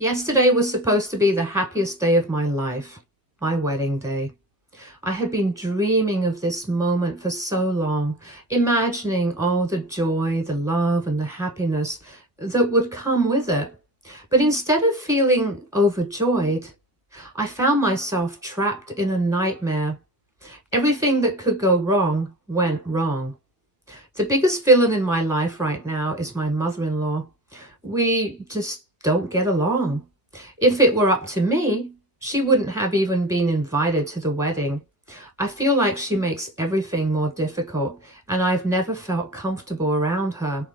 Yesterday was supposed to be the happiest day of my life, my wedding day. I had been dreaming of this moment for so long, imagining all the joy, the love, and the happiness that would come with it. But instead of feeling overjoyed, I found myself trapped in a nightmare. Everything that could go wrong went wrong. The biggest villain in my life right now is my mother-in-law. We just don't get along. If it were up to me, she wouldn't have even been invited to the wedding. I feel like she makes everything more difficult, and I've never felt comfortable around her.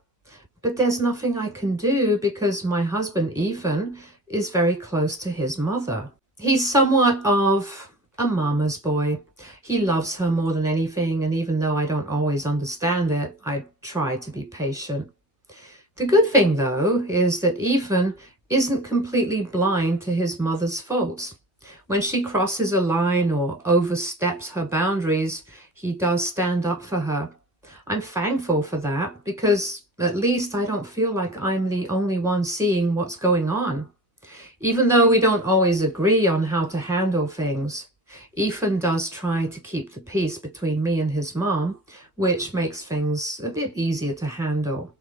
But there's nothing I can do because my husband, Ethan, is very close to his mother. He's somewhat of a mama's boy. He loves her more than anything, and even though I don't always understand it, I try to be patient. The good thing, though, is that Ethan isn't completely blind to his mother's faults. When she crosses a line or oversteps her boundaries, he does stand up for her. I'm thankful for that because at least I don't feel like I'm the only one seeing what's going on. Even though we don't always agree on how to handle things, Ethan does try to keep the peace between me and his mom, which makes things a bit easier to handle.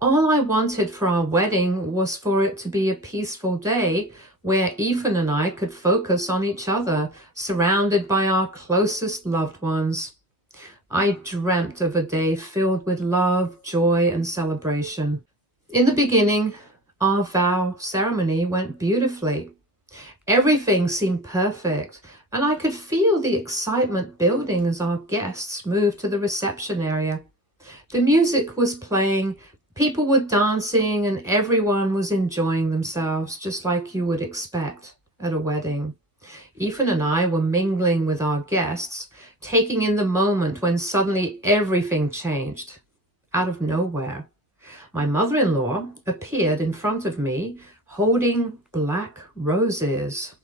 All I wanted for our wedding was for it to be a peaceful day where Ethan and I could focus on each other, surrounded by our closest loved ones. I dreamt of a day filled with love, joy, and celebration. In the beginning, our vow ceremony went beautifully. Everything seemed perfect, and I could feel the excitement building as our guests moved to the reception area. The music was playing, people were dancing, and everyone was enjoying themselves, just like you would expect at a wedding. Ethan and I were mingling with our guests, taking in the moment when suddenly everything changed. Out of nowhere, my mother-in-law appeared in front of me holding black roses.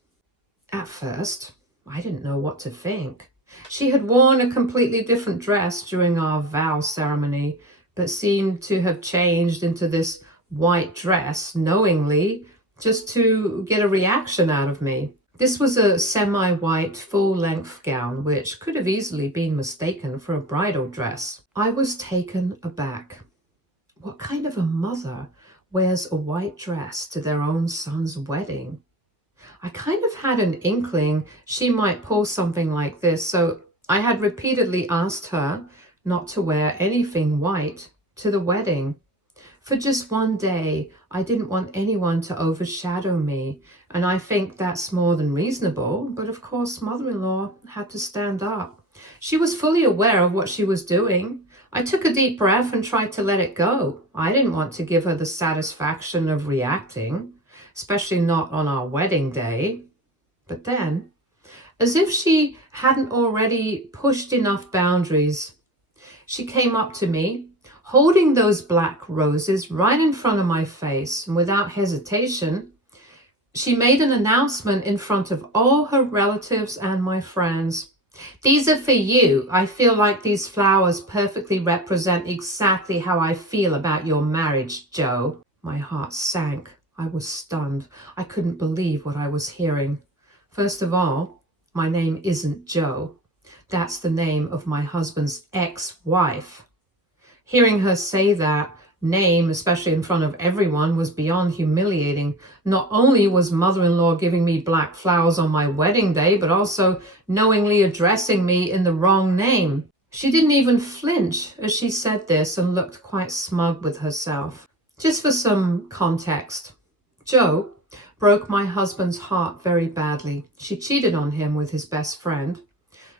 At first, I didn't know what to think. She had worn a completely different dress during our vow ceremony, but seemed to have changed into this white dress knowingly just to get a reaction out of me. This was a semi-white full-length gown, which could have easily been mistaken for a bridal dress. I was taken aback. What kind of a mother wears a white dress to their own son's wedding? I kind of had an inkling she might pull something like this, so I had repeatedly asked her not to wear anything white to the wedding. For just one day, I didn't want anyone to overshadow me, and I think that's more than reasonable, but of course, mother-in-law had to stand up. She was fully aware of what she was doing. I took a deep breath and tried to let it go. I didn't want to give her the satisfaction of reacting, especially not on our wedding day. But then, as if she hadn't already pushed enough boundaries, she came up to me, holding those black roses right in front of my face, and without hesitation, she made an announcement in front of all her relatives and my friends. "These are for you. I feel like these flowers perfectly represent exactly how I feel about your marriage, Joe." My heart sank. I was stunned. I couldn't believe what I was hearing. First of all, my name isn't Joe. That's the name of my husband's ex-wife. Hearing her say that name, especially in front of everyone, was beyond humiliating. Not only was mother-in-law giving me black flowers on my wedding day, but also knowingly addressing me in the wrong name. She didn't even flinch as she said this and looked quite smug with herself. Just for some context, Joe broke my husband's heart very badly. She cheated on him with his best friend,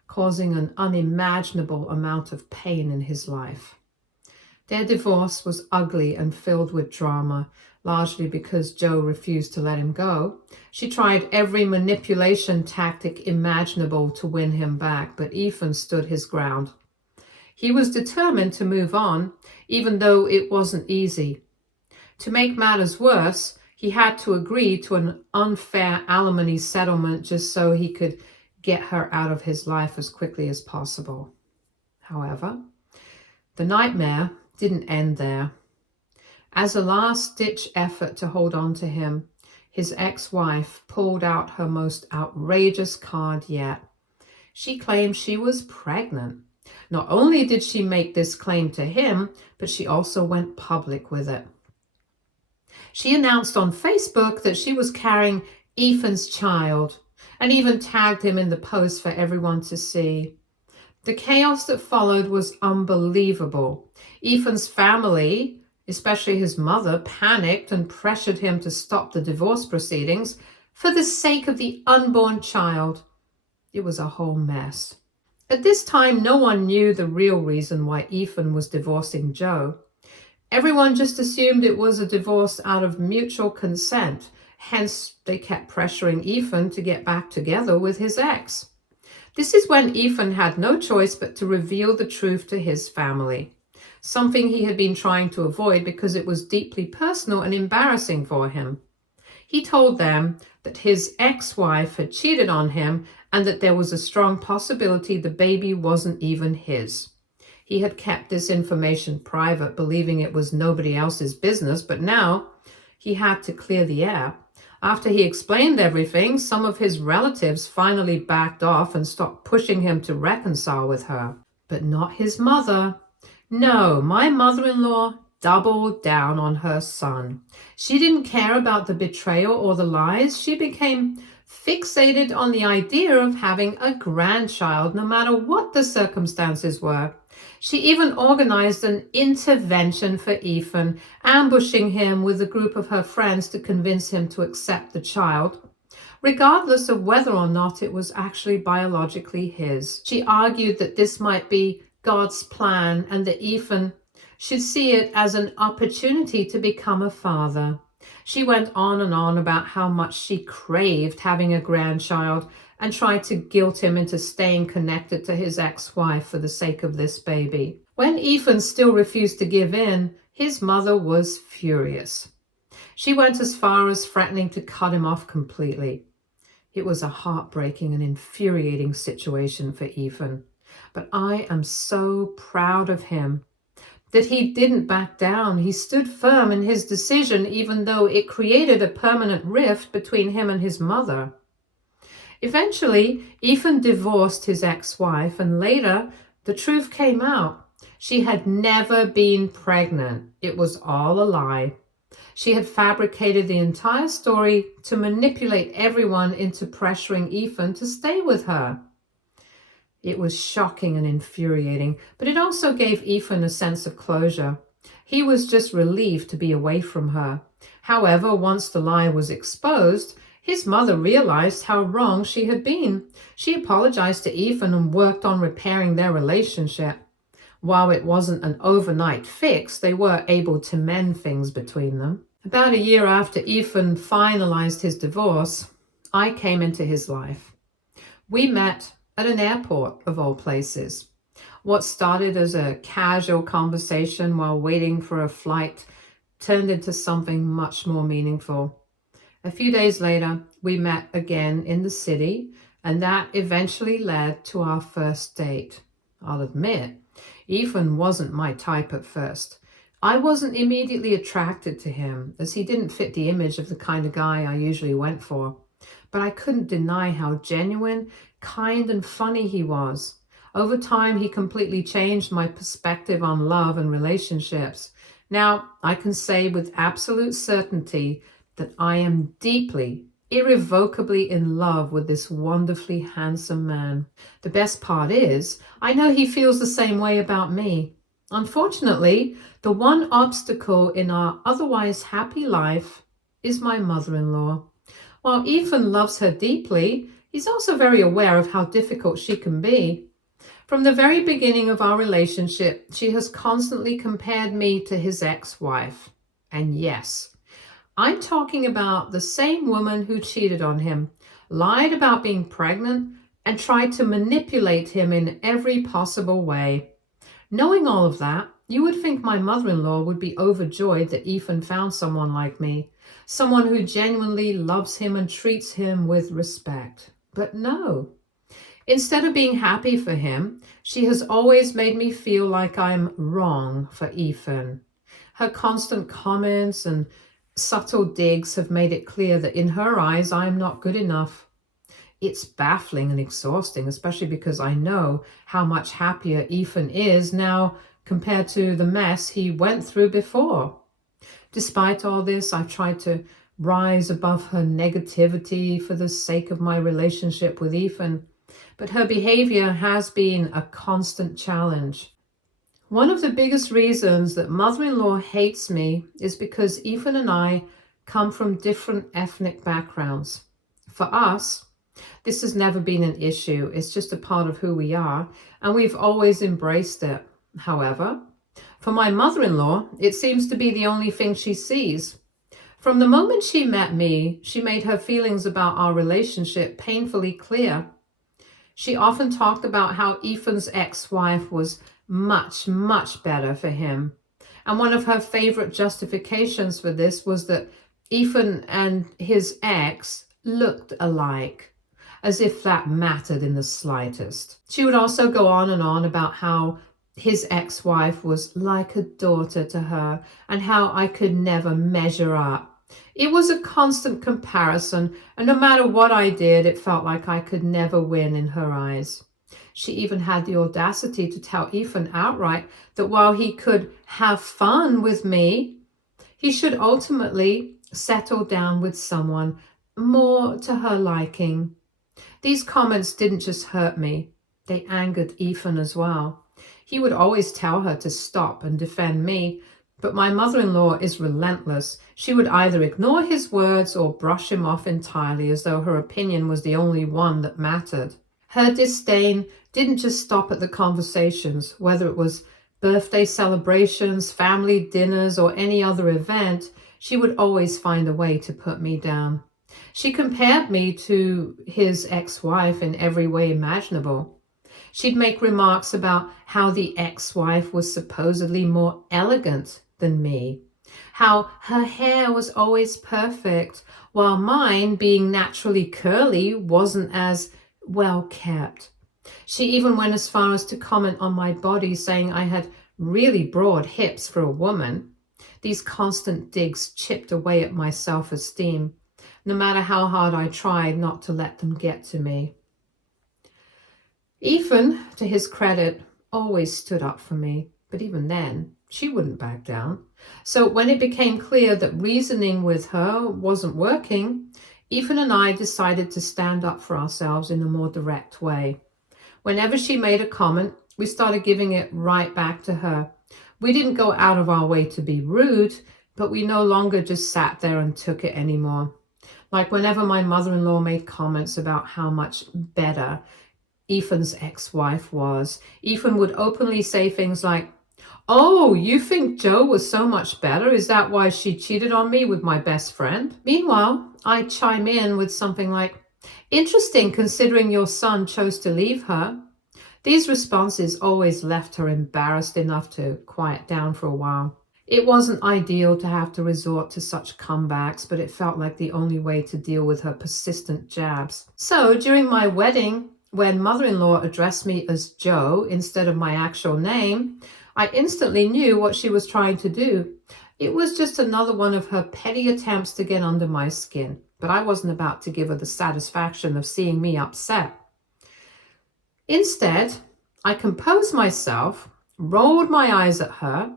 causing an unimaginable amount of pain in his life. Their divorce was ugly and filled with drama, largely because Joe refused to let him go. She tried every manipulation tactic imaginable to win him back, but Ethan stood his ground. He was determined to move on, even though it wasn't easy. To make matters worse, he had to agree to an unfair alimony settlement just so he could get her out of his life as quickly as possible. However, the nightmare didn't end there. As a last-ditch effort to hold on to him, his ex-wife pulled out her most outrageous card yet. She claimed she was pregnant. Not only did she make this claim to him, but she also went public with it. She announced on Facebook that she was carrying Ethan's child and even tagged him in the post for everyone to see. The chaos that followed was unbelievable. Ethan's family, especially his mother, panicked and pressured him to stop the divorce proceedings for the sake of the unborn child. It was a whole mess. At this time, no one knew the real reason why Ethan was divorcing Jo. Everyone just assumed it was a divorce out of mutual consent. Hence, they kept pressuring Ethan to get back together with his ex. This is when Ethan had no choice but to reveal the truth to his family, something he had been trying to avoid because it was deeply personal and embarrassing for him. He told them that his ex-wife had cheated on him and that there was a strong possibility the baby wasn't even his. He had kept this information private, believing it was nobody else's business, but now he had to clear the air. After he explained everything, some of his relatives finally backed off and stopped pushing him to reconcile with her. But not his mother. No, my mother-in-law doubled down on her son. She didn't care about the betrayal or the lies. She became fixated on the idea of having a grandchild, no matter what the circumstances were. She even organized an intervention for Ethan, ambushing him with a group of her friends to convince him to accept the child, regardless of whether or not it was actually biologically his. She argued that this might be God's plan and that Ethan should see it as an opportunity to become a father. She went on and on about how much she craved having a grandchild and tried to guilt him into staying connected to his ex-wife for the sake of this baby. When Ethan still refused to give in, his mother was furious. She went as far as threatening to cut him off completely. It was a heartbreaking and infuriating situation for Ethan, but I am so proud of him that he didn't back down. He stood firm in his decision, even though it created a permanent rift between him and his mother. Eventually, Ethan divorced his ex-wife, and later, the truth came out. She had never been pregnant. It was all a lie. She had fabricated the entire story to manipulate everyone into pressuring Ethan to stay with her. It was shocking and infuriating, but it also gave Ethan a sense of closure. He was just relieved to be away from her. However, once the lie was exposed, his mother realized how wrong she had been. She apologized to Ethan and worked on repairing their relationship. While it wasn't an overnight fix, they were able to mend things between them. About a year after Ethan finalized his divorce, I came into his life. We met at an airport, of all places. What started as a casual conversation while waiting for a flight turned into something much more meaningful. A few days later, we met again in the city, and that eventually led to our first date. I'll admit, Ethan wasn't my type at first. I wasn't immediately attracted to him, as he didn't fit the image of the kind of guy I usually went for. But I couldn't deny how genuine, kind, and funny he was. Over time, he completely changed my perspective on love and relationships. Now, I can say with absolute certainty that I am deeply, irrevocably in love with this wonderfully handsome man. The best part is, I know he feels the same way about me. Unfortunately, the one obstacle in our otherwise happy life is my mother-in-law. While Ethan loves her deeply, he's also very aware of how difficult she can be. From the very beginning of our relationship, she has constantly compared me to his ex-wife. And yes, I'm talking about the same woman who cheated on him, lied about being pregnant, and tried to manipulate him in every possible way. Knowing all of that, you would think my mother-in-law would be overjoyed that Ethan found someone like me, someone who genuinely loves him and treats him with respect. But no. Instead of being happy for him, she has always made me feel like I'm wrong for Ethan. Her constant comments and subtle digs have made it clear that in her eyes, I am not good enough. It's baffling and exhausting, especially because I know how much happier Ethan is now compared to the mess he went through before. Despite all this, I've tried to rise above her negativity for the sake of my relationship with Ethan, but her behavior has been a constant challenge. One of the biggest reasons that mother-in-law hates me is because Ethan and I come from different ethnic backgrounds. For us, this has never been an issue. It's just a part of who we are, and we've always embraced it. However, for my mother-in-law, it seems to be the only thing she sees. From the moment she met me, she made her feelings about our relationship painfully clear. She often talked about how Ethan's ex-wife was much, much better for him. And one of her favorite justifications for this was that Ethan and his ex looked alike, as if that mattered in the slightest. She would also go on and on about how his ex-wife was like a daughter to her and how I could never measure up. It was a constant comparison, and no matter what I did, it felt like I could never win in her eyes. She even had the audacity to tell Ethan outright that while he could have fun with me, he should ultimately settle down with someone more to her liking. These comments didn't just hurt me, they angered Ethan as well. He would always tell her to stop and defend me, but my mother-in-law is relentless. She would either ignore his words or brush him off entirely as though her opinion was the only one that mattered. Her disdain didn't just stop at the conversations, whether it was birthday celebrations, family dinners, or any other event, she would always find a way to put me down. She compared me to his ex-wife in every way imaginable. She'd make remarks about how the ex-wife was supposedly more elegant than me, how her hair was always perfect, while mine, being naturally curly, wasn't as well kept. She even went as far as to comment on my body, saying I had really broad hips for a woman. These constant digs chipped away at my self-esteem, no matter how hard I tried not to let them get to me. Ethan, to his credit, always stood up for me, but even then, she wouldn't back down. So when it became clear that reasoning with her wasn't working, Ethan and I decided to stand up for ourselves in a more direct way. Whenever she made a comment, we started giving it right back to her. We didn't go out of our way to be rude, but we no longer just sat there and took it anymore. Like whenever my mother-in-law made comments about how much better Ethan's ex-wife was, Ethan would openly say things like, "Oh, you think Joe was so much better? Is that why she cheated on me with my best friend?" Meanwhile, I'd chime in with something like, "Interesting considering your son chose to leave her." These responses always left her embarrassed enough to quiet down for a while. It wasn't ideal to have to resort to such comebacks, but it felt like the only way to deal with her persistent jabs. So during my wedding, when mother-in-law addressed me as Joe instead of my actual name, I instantly knew what she was trying to do. It was just another one of her petty attempts to get under my skin, but I wasn't about to give her the satisfaction of seeing me upset. Instead, I composed myself, rolled my eyes at her,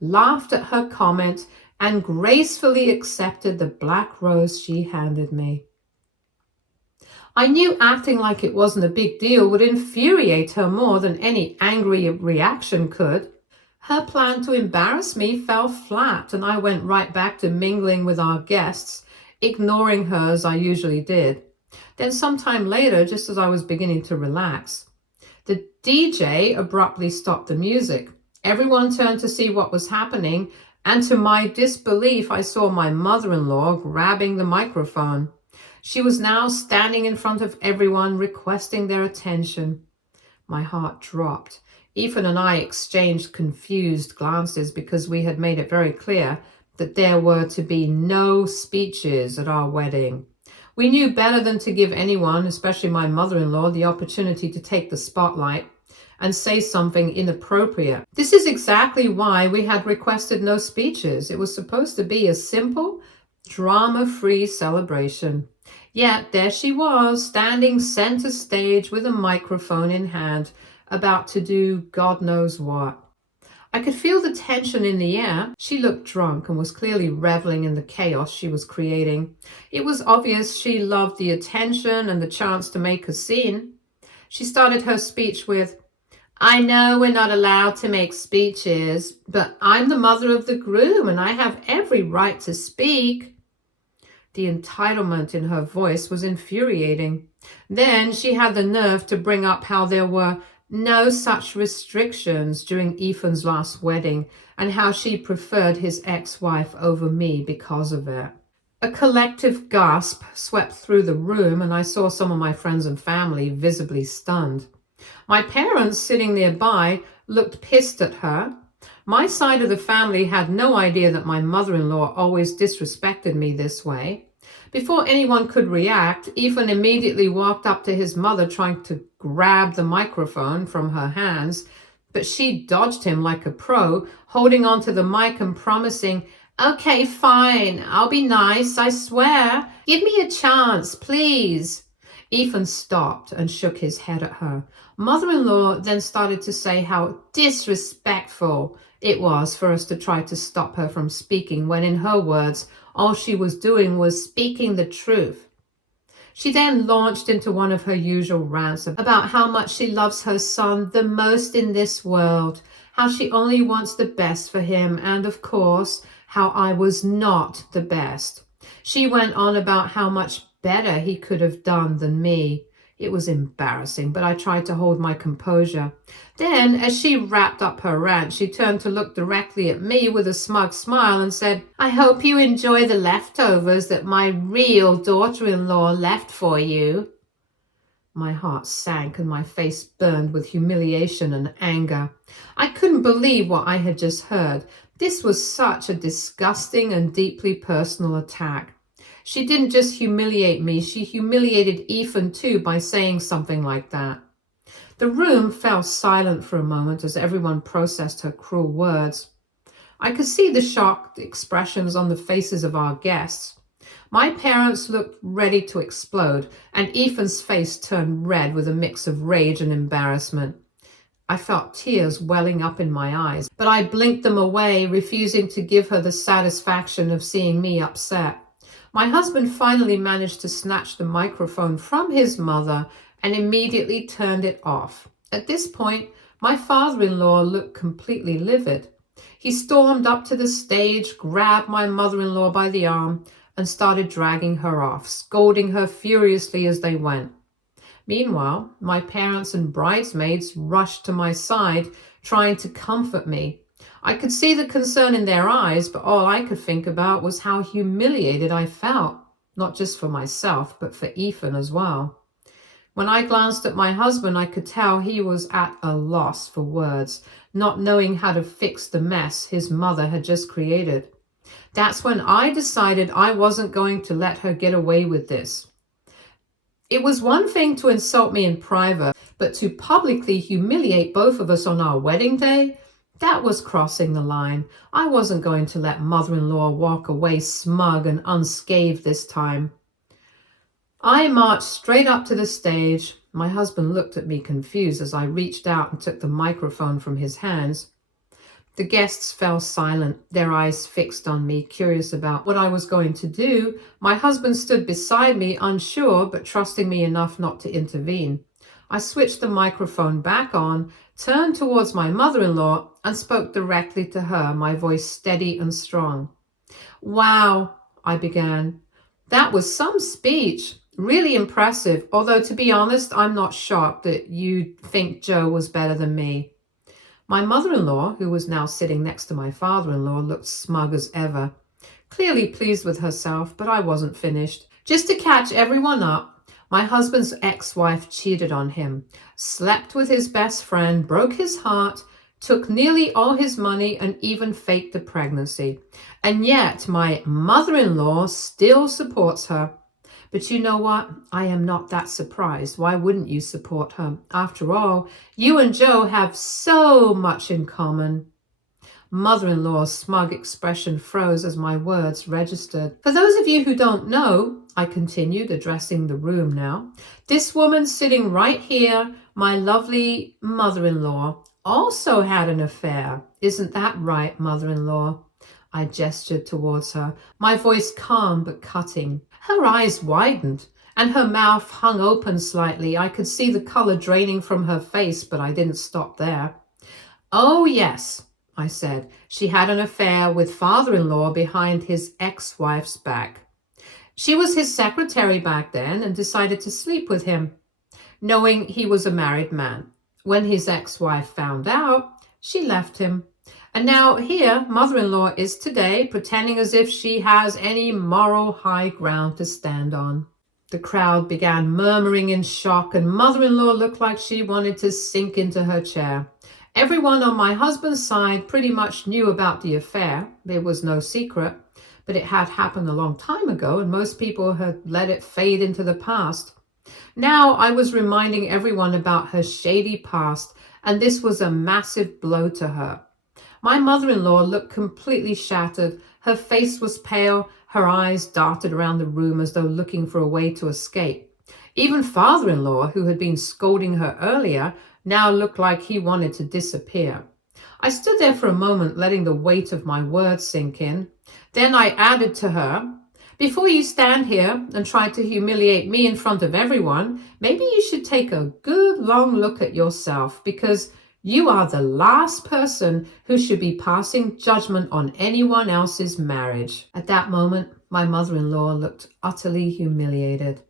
laughed at her comment, and gracefully accepted the black rose she handed me. I knew acting like it wasn't a big deal would infuriate her more than any angry reaction could. Her plan to embarrass me fell flat, and I went right back to mingling with our guests, ignoring her as I usually did. Then sometime later, just as I was beginning to relax, the DJ abruptly stopped the music. Everyone turned to see what was happening, and to my disbelief, I saw my mother-in-law grabbing the microphone. She was now standing in front of everyone, requesting their attention. My heart dropped. Ethan and I exchanged confused glances because we had made it very clear that there were to be no speeches at our wedding. We knew better than to give anyone, especially my mother-in-law, the opportunity to take the spotlight and say something inappropriate. This is exactly why we had requested no speeches. It was supposed to be a simple drama-free celebration. Yet there she was, standing center stage with a microphone in hand, about to do God knows what. I could feel the tension in the air. She looked drunk and was clearly reveling in the chaos she was creating. It was obvious she loved the attention and the chance to make a scene. She started her speech with, "I know we're not allowed to make speeches, but I'm the mother of the groom and I have every right to speak." The entitlement in her voice was infuriating. Then she had the nerve to bring up how there were no such restrictions during Ethan's last wedding and how she preferred his ex-wife over me because of it. A collective gasp swept through the room, and I saw some of my friends and family visibly stunned. My parents, sitting nearby, looked pissed at her. My side of the family had no idea that my mother-in-law always disrespected me this way. Before anyone could react, Ethan immediately walked up to his mother, trying to grab the microphone from her hands, but she dodged him like a pro, holding onto the mic and promising, "Okay, fine, I'll be nice, I swear. Give me a chance, please." Ethan stopped and shook his head at her. Mother-in-law then started to say how disrespectful it was for us to try to stop her from speaking when, in her words, all she was doing was speaking the truth. She then launched into one of her usual rants about how much she loves her son the most in this world, how she only wants the best for him, and of course, how I was not the best. She went on about how much better he could have done than me. It was embarrassing, but I tried to hold my composure. Then, as she wrapped up her rant, she turned to look directly at me with a smug smile and said, "I hope you enjoy the leftovers that my real daughter-in-law left for you." My heart sank and my face burned with humiliation and anger. I couldn't believe what I had just heard. This was such a disgusting and deeply personal attack. She didn't just humiliate me, she humiliated Ethan too by saying something like that. The room fell silent for a moment as everyone processed her cruel words. I could see the shocked expressions on the faces of our guests. My parents looked ready to explode, and Ethan's face turned red with a mix of rage and embarrassment. I felt tears welling up in my eyes, but I blinked them away, refusing to give her the satisfaction of seeing me upset. My husband finally managed to snatch the microphone from his mother and immediately turned it off. At this point, my father-in-law looked completely livid. He stormed up to the stage, grabbed my mother-in-law by the arm, and started dragging her off, scolding her furiously as they went. Meanwhile, my parents and bridesmaids rushed to my side, trying to comfort me. I could see the concern in their eyes, but all I could think about was how humiliated I felt, not just for myself, but for Ethan as well. When I glanced at my husband, I could tell he was at a loss for words, not knowing how to fix the mess his mother had just created. That's when I decided I wasn't going to let her get away with this. It was one thing to insult me in private, but to publicly humiliate both of us on our wedding day, that was crossing the line. I wasn't going to let mother-in-law walk away smug and unscathed this time. I marched straight up to the stage. My husband looked at me confused as I reached out and took the microphone from his hands. The guests fell silent, their eyes fixed on me, curious about what I was going to do. My husband stood beside me, unsure, but trusting me enough not to intervene. I switched the microphone back on, turned towards my mother-in-law, and spoke directly to her, my voice steady and strong. "Wow," I began. "That was some speech. Really impressive, although to be honest, I'm not shocked that you think Joe was better than me." My mother-in-law, who was now sitting next to my father-in-law, looked smug as ever, clearly pleased with herself, but I wasn't finished. Just to catch everyone up, my husband's ex-wife cheated on him, slept with his best friend, broke his heart, took nearly all his money, and even faked the pregnancy. And yet my mother-in-law still supports her. But you know what? I am not that surprised. Why wouldn't you support her? After all, you and Joe have so much in common. Mother-in-law's smug expression froze as my words registered. For those of you who don't know, I continued, addressing the room now, this woman sitting right here, my lovely mother-in-law, also had an affair. Isn't that right, mother-in-law? I gestured towards her, my voice calm but cutting. Her eyes widened, and her mouth hung open slightly. I could see the color draining from her face, but I didn't stop there. Oh, yes, I said. She had an affair with father-in-law behind his ex-wife's back. She was his secretary back then and decided to sleep with him, knowing he was a married man. When his ex-wife found out, she left him. And now here, mother-in-law is today pretending as if she has any moral high ground to stand on. The crowd began murmuring in shock, and mother-in-law looked like she wanted to sink into her chair. Everyone on my husband's side pretty much knew about the affair. It was no secret, but it had happened a long time ago, and most people had let it fade into the past. Now I was reminding everyone about her shady past, and this was a massive blow to her. My mother-in-law looked completely shattered. Her face was pale. Her eyes darted around the room as though looking for a way to escape. Even father-in-law, who had been scolding her earlier, now looked like he wanted to disappear. I stood there for a moment, letting the weight of my words sink in. Then I added to her, before you stand here and try to humiliate me in front of everyone, maybe you should take a good long look at yourself, because you are the last person who should be passing judgment on anyone else's marriage. At that moment, my mother-in-law looked utterly humiliated.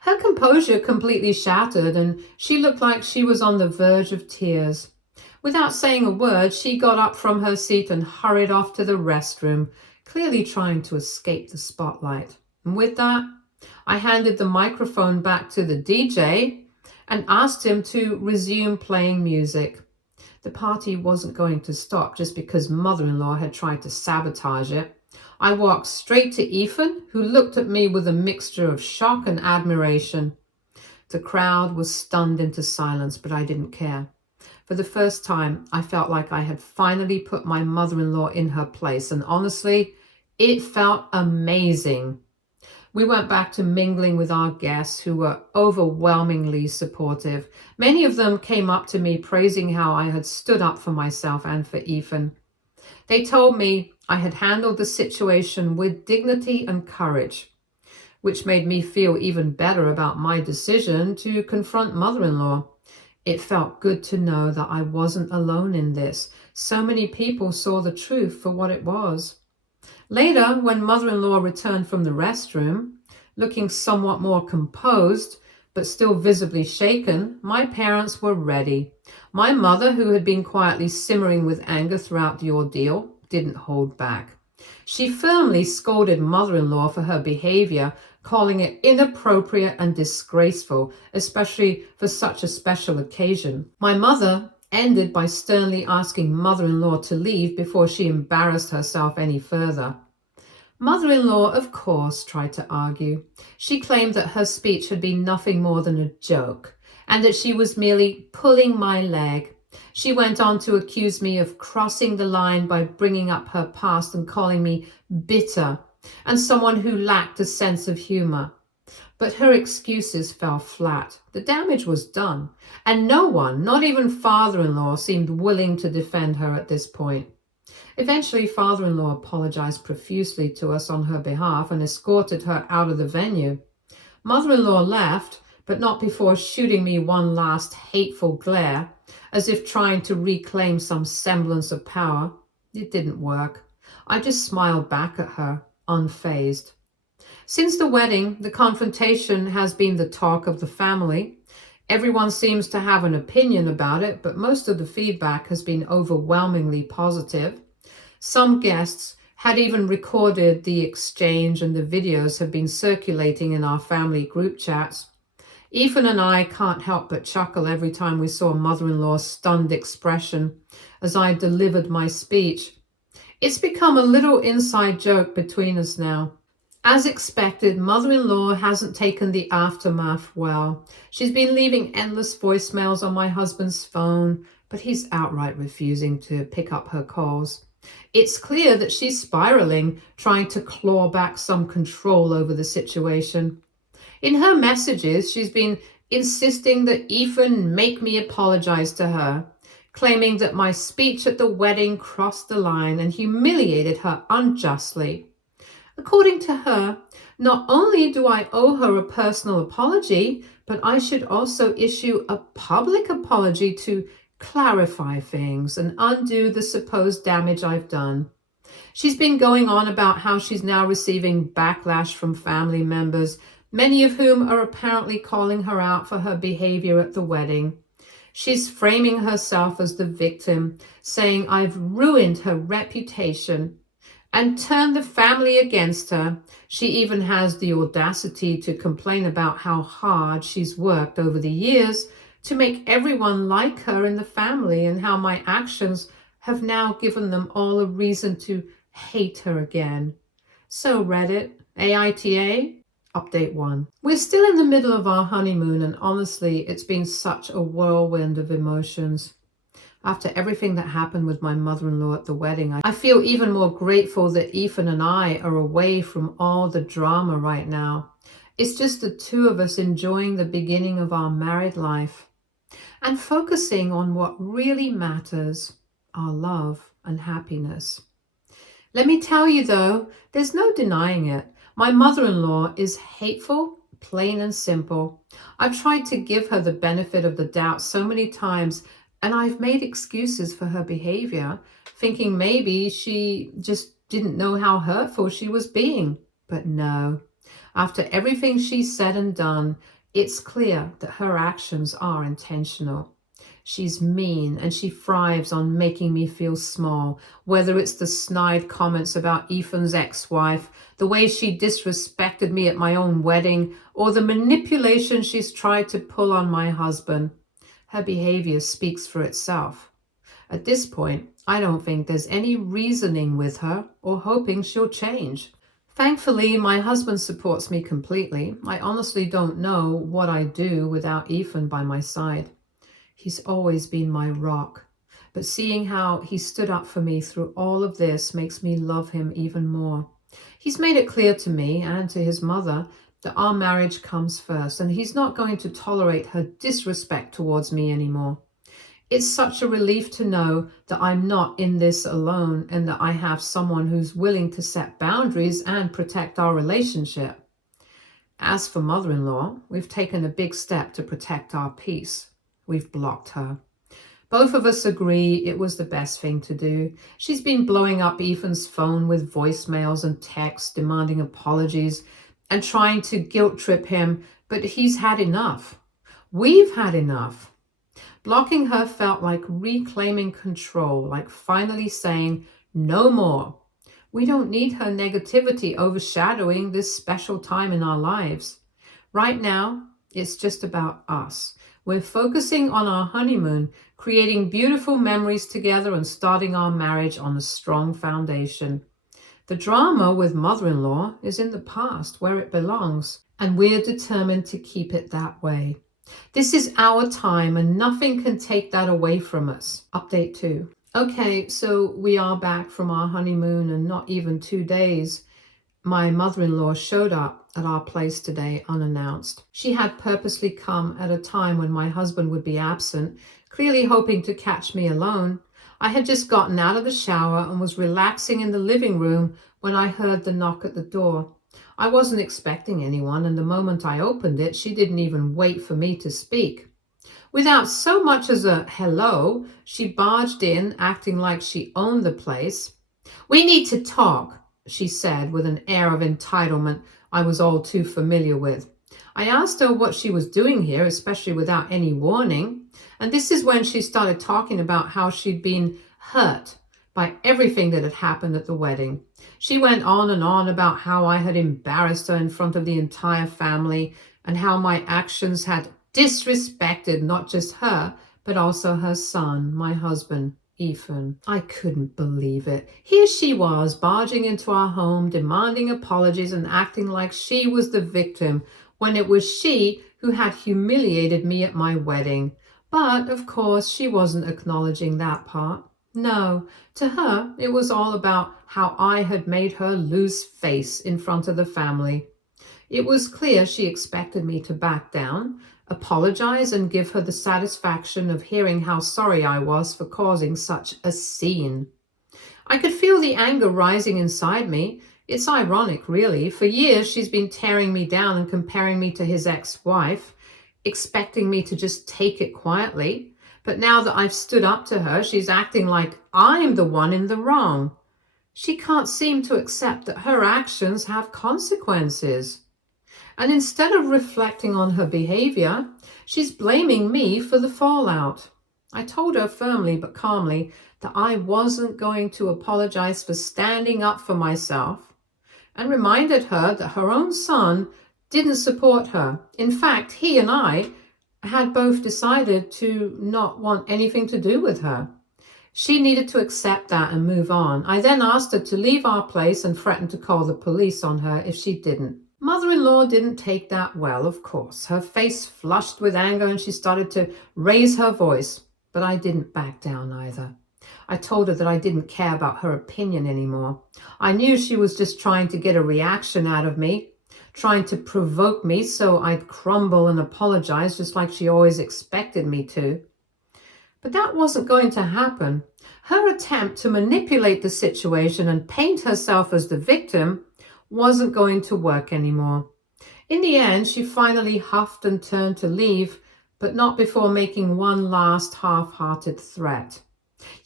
Her composure completely shattered, and she looked like she was on the verge of tears. Without saying a word, she got up from her seat and hurried off to the restroom, clearly trying to escape the spotlight. And with that, I handed the microphone back to the DJ and asked him to resume playing music. The party wasn't going to stop just because mother-in-law had tried to sabotage it. I walked straight to Ethan, who looked at me with a mixture of shock and admiration. The crowd was stunned into silence, but I didn't care. For the first time, I felt like I had finally put my mother-in-law in her place, and honestly, it felt amazing. We went back to mingling with our guests, who were overwhelmingly supportive. Many of them came up to me praising how I had stood up for myself and for Ethan. They told me I had handled the situation with dignity and courage, which made me feel even better about my decision to confront mother-in-law. It felt good to know that I wasn't alone in this. So many people saw the truth for what it was. Later, when mother-in-law returned from the restroom, looking somewhat more composed, but still visibly shaken, my parents were ready. My mother, who had been quietly simmering with anger throughout the ordeal, didn't hold back. She firmly scolded mother-in-law for her behavior, calling it inappropriate and disgraceful, especially for such a special occasion. My mother ended by sternly asking mother-in-law to leave before she embarrassed herself any further. Mother-in-law, of course, tried to argue. She claimed that her speech had been nothing more than a joke, and that she was merely pulling my leg. She went on to accuse me of crossing the line by bringing up her past and calling me bitter and someone who lacked a sense of humor. But her excuses fell flat. The damage was done, and no one, not even father-in-law, seemed willing to defend her at this point. Eventually, father-in-law apologized profusely to us on her behalf and escorted her out of the venue. Mother-in-law left, but not before shooting me one last hateful glare, as if trying to reclaim some semblance of power. It didn't work. I just smiled back at her, unfazed. Since the wedding, the confrontation has been the talk of the family. Everyone seems to have an opinion about it, but most of the feedback has been overwhelmingly positive. Some guests had even recorded the exchange, and the videos have been circulating in our family group chats. Ethan and I can't help but chuckle every time we saw mother-in-law's stunned expression as I delivered my speech. It's become a little inside joke between us now. As expected, mother-in-law hasn't taken the aftermath well. She's been leaving endless voicemails on my husband's phone, but he's outright refusing to pick up her calls. It's clear that she's spiraling, trying to claw back some control over the situation. In her messages, she's been insisting that Ethan make me apologize to her, claiming that my speech at the wedding crossed the line and humiliated her unjustly. According to her, not only do I owe her a personal apology, but I should also issue a public apology to clarify things and undo the supposed damage I've done. She's been going on about how she's now receiving backlash from family members, many of whom are apparently calling her out for her behavior at the wedding. She's framing herself as the victim, saying I've ruined her reputation and turned the family against her. She even has the audacity to complain about how hard she's worked over the years to make everyone like her in the family and how my actions have now given them all a reason to hate her again. So Reddit, AITA, update 1. We're still in the middle of our honeymoon, and honestly, it's been such a whirlwind of emotions. After everything that happened with my mother-in-law at the wedding, I feel even more grateful that Ethan and I are away from all the drama right now. It's just the two of us enjoying the beginning of our married life and focusing on what really matters, our love and happiness. Let me tell you though, there's no denying it. My mother-in-law is hateful, plain and simple. I've tried to give her the benefit of the doubt so many times, and I've made excuses for her behavior, thinking maybe she just didn't know how hurtful she was being. But no, after everything she's said and done, it's clear that her actions are intentional. She's mean and she thrives on making me feel small, whether it's the snide comments about Ethan's ex-wife, the way she disrespected me at my own wedding, or the manipulation she's tried to pull on my husband. Her behavior speaks for itself. At this point, I don't think there's any reasoning with her or hoping she'll change. Thankfully, my husband supports me completely. I honestly don't know what I'd do without Ethan by my side. He's always been my rock, but seeing how he stood up for me through all of this makes me love him even more. He's made it clear to me and to his mother that our marriage comes first, and he's not going to tolerate her disrespect towards me anymore. It's such a relief to know that I'm not in this alone and that I have someone who's willing to set boundaries and protect our relationship. As for mother-in-law, we've taken a big step to protect our peace. We've blocked her. Both of us agree it was the best thing to do. She's been blowing up Ethan's phone with voicemails and texts demanding apologies and trying to guilt trip him, but he's had enough. We've had enough. Blocking her felt like reclaiming control, like finally saying, no more. We don't need her negativity overshadowing this special time in our lives. Right now, it's just about us. We're focusing on our honeymoon, creating beautiful memories together and starting our marriage on a strong foundation. The drama with mother-in-law is in the past where it belongs, and we're determined to keep it that way. This is our time and nothing can take that away from us. Update 2. Okay, so we are back from our honeymoon, and not even 2 days, my mother-in-law showed up at our place today unannounced. She had purposely come at a time when my husband would be absent, clearly hoping to catch me alone. I had just gotten out of the shower and was relaxing in the living room when I heard the knock at the door. I wasn't expecting anyone, and the moment I opened it, she didn't even wait for me to speak. Without so much as a hello, she barged in, acting like she owned the place. "We need to talk," she said with an air of entitlement I was all too familiar with. I asked her what she was doing here, especially without any warning, and this is when she started talking about how she'd been hurt by everything that had happened at the wedding. She went on and on about how I had embarrassed her in front of the entire family and how my actions had disrespected not just her, but also her son, my husband, Ethan. I couldn't believe it. Here she was, barging into our home, demanding apologies and acting like she was the victim, when it was she who had humiliated me at my wedding. But, of course, she wasn't acknowledging that part. No, to her, it was all about how I had made her lose face in front of the family. It was clear she expected me to back down, apologize, and give her the satisfaction of hearing how sorry I was for causing such a scene. I could feel the anger rising inside me. It's ironic, really. For years, she's been tearing me down and comparing me to his ex-wife, expecting me to just take it quietly. But now that I've stood up to her, she's acting like I'm the one in the wrong. She can't seem to accept that her actions have consequences. And instead of reflecting on her behavior, she's blaming me for the fallout. I told her firmly but calmly that I wasn't going to apologize for standing up for myself, and reminded her that her own son didn't support her. In fact, he and I had both decided to not want anything to do with her. She needed to accept that and move on. I then asked her to leave our place and threatened to call the police on her if she didn't. Mother-in-law didn't take that well, of course. Her face flushed with anger and she started to raise her voice. But I didn't back down either. I told her that I didn't care about her opinion anymore. I knew she was just trying to get a reaction out of me, trying to provoke me so I'd crumble and apologize just like she always expected me to. But that wasn't going to happen. Her attempt to manipulate the situation and paint herself as the victim wasn't going to work anymore. In the end, she finally huffed and turned to leave, but not before making one last half-hearted threat.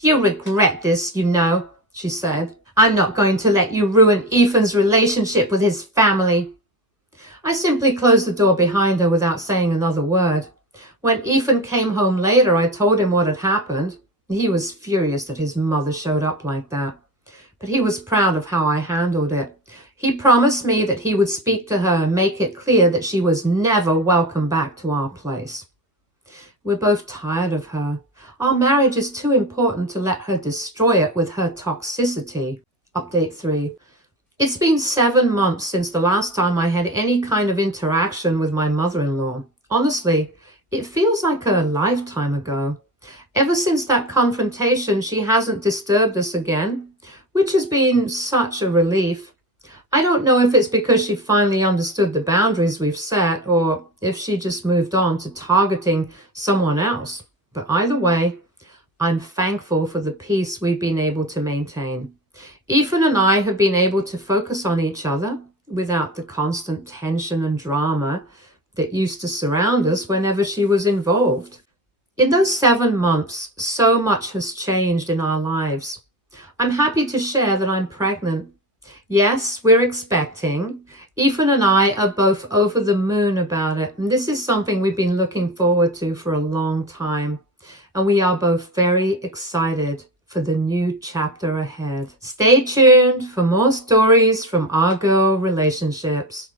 "You'll regret this, you know," she said. "I'm not going to let you ruin Ethan's relationship with his family." I simply closed the door behind her without saying another word. When Ethan came home later, I told him what had happened. He was furious that his mother showed up like that, but he was proud of how I handled it. He promised me that he would speak to her and make it clear that she was never welcome back to our place. We're both tired of her. Our marriage is too important to let her destroy it with her toxicity. Update 3. It's been 7 months since the last time I had any kind of interaction with my mother-in-law. Honestly, it feels like a lifetime ago. Ever since that confrontation, she hasn't disturbed us again, which has been such a relief. I don't know if it's because she finally understood the boundaries we've set or if she just moved on to targeting someone else. But either way, I'm thankful for the peace we've been able to maintain. Ethan and I have been able to focus on each other without the constant tension and drama that used to surround us whenever she was involved. In those 7 months, so much has changed in our lives. I'm happy to share that I'm pregnant. Yes, we're expecting. Ethan and I are both over the moon about it, and this is something we've been looking forward to for a long time, and we are both very excited for the new chapter ahead. Stay tuned for more stories from our girl relationships.